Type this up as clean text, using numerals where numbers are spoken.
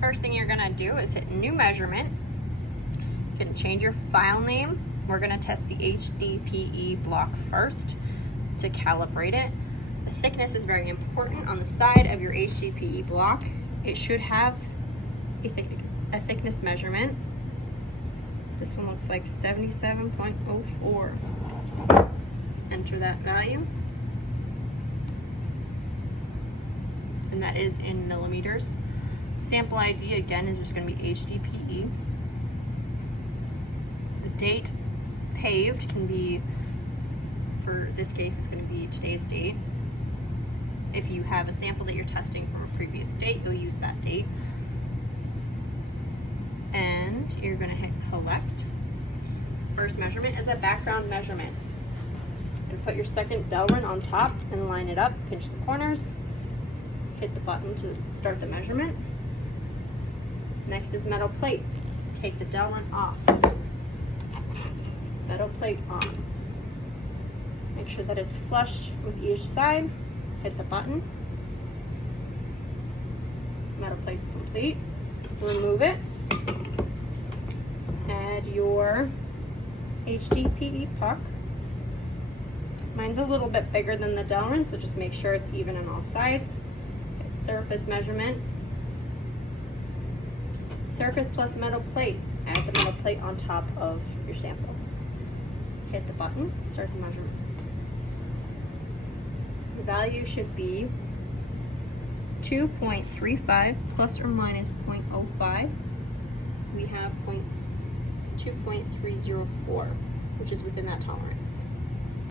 First thing you're gonna do is hit new measurement. You can change your file name. We're gonna test the HDPE block first to calibrate it. The thickness is very important. On the side of your HDPE block, it should have a thickness measurement. This one looks like 77.04. Enter that value. And that is in millimeters. Sample ID again is just going to be HDPE. The date paved can be, for this case, it's going to be today's date. If you have a sample that you're testing from a previous date, you'll use that date. And you're going to hit collect. First measurement is a background measurement. And put your second Delrin on top and line it up, pinch the corners. Hit the button to start the measurement. Next is metal plate. Take the Delrin off. Metal plate on. Make sure that it's flush with each side. Hit the button. Metal plate's complete. Remove it. Add your HDPE puck. Mine's a little bit bigger than the Delrin, so just make sure it's even on all sides. Hit surface measurement. Surface plus metal plate. Add the metal plate on top of your sample. Hit the button, start the measurement. The value should be 2.35 plus or minus 0.05. We have 2.304, which is within that tolerance.